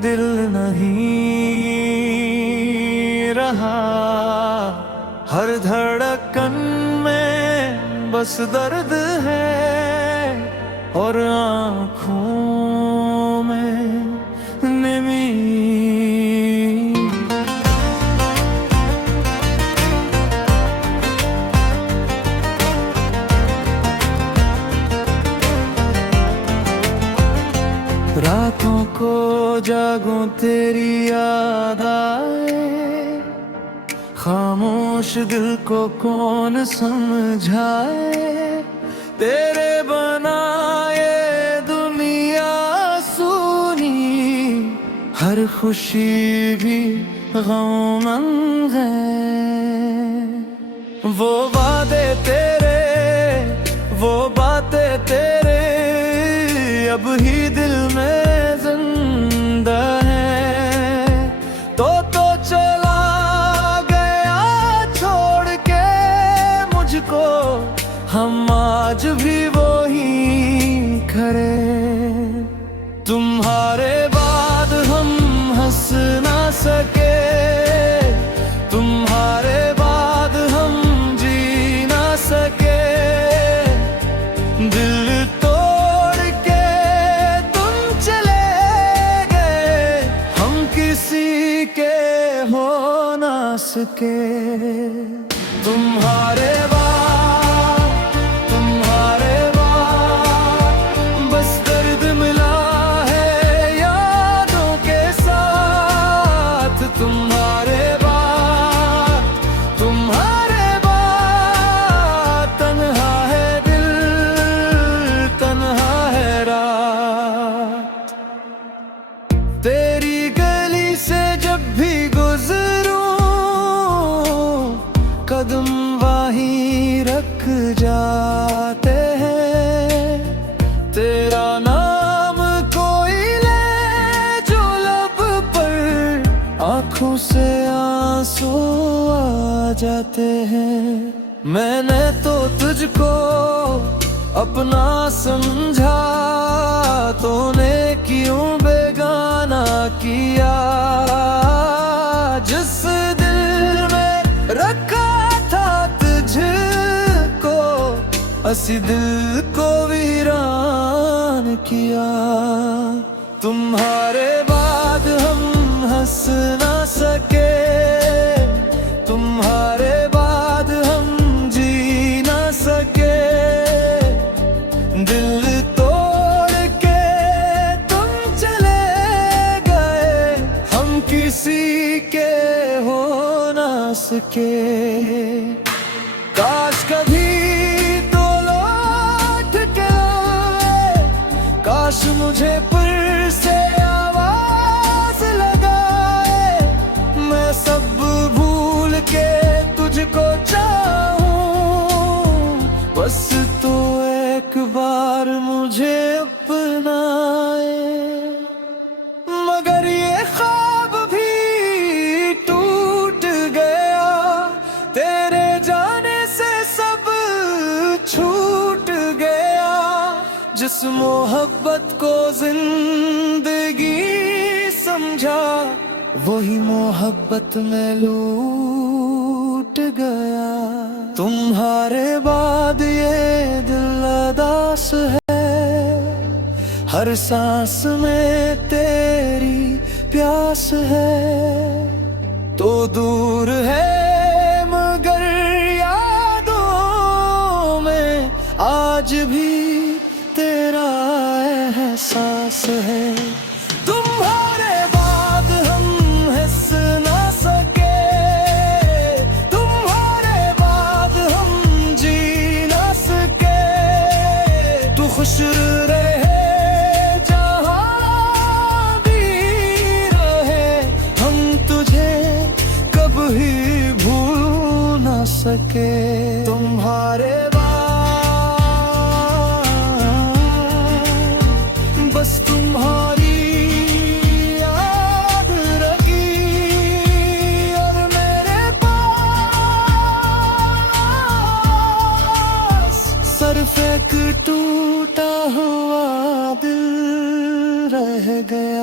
दिल नहीं रहा। हर धड़कन में बस दर्द है और आँखों में नमी। रातों को जागूं तेरी याद आए, खामोश दिल को कौन समझाए। तेरे बनाए दुनिया सुनी, हर खुशी भी गममंद है। वो वादे तेरे, वो बातें तेरे अब ही दिल में जिंदा है। तो चला गया छोड़ के मुझको, हम आज भी वो ही खड़े। तुम्हारे बाद हम हंस ना सके, तुम्हारे बाद हम जी ना सके। दिल तोड़ के तुम चले गए, हम किसी के हो ना सके। तुम्हारे तेरी गली से जब भी गुजरूं, कदम वहीं रख जाते हैं। तेरा नाम कोई ले जो लब पर, आंखों से आंसू आ जाते हैं। मैंने तो तुझको अपना समझा, तूने क्यों बेगाना किया। जिस दिल में रखा था तुझको, असी दिल को वीरान किया। तुम्हारे बाद हम हंस ना सके, तुम्हारे बाद हम जी ना सके। दिल तोड़ के तुम चले गए, हम किसी के हो ना सके। काश कभी तो लौट के आए, काश मुझे फिर से आवाज लगाए। मैं सब भूल के तुझको चाहूं, बस तू एक बार मुझे अपनाए। मगर ये ख्वाब भी टूट गया, तेरे जाने से सब छूट गया। जिस मोहब्बत को जिंदगी समझा, वही मोहब्बत में लूट गया। तुम्हारे बाद ये दिल उदास है, हर सांस में तेरी प्यास है। तो दूर है मगर यादों में आज भी तेरा एहसास है। तुम्हारे बाद हम हंस ना सके, तुम्हारे बाद हम जी ना सके। तू खुश रहे जहाँ भी रहे, हम तुझे कभी भूल ना सके। तुम्हारे बस तुम्हारी याद रखी, और मेरे पास सिर्फ एक टूटा हुआ दिल रह गया।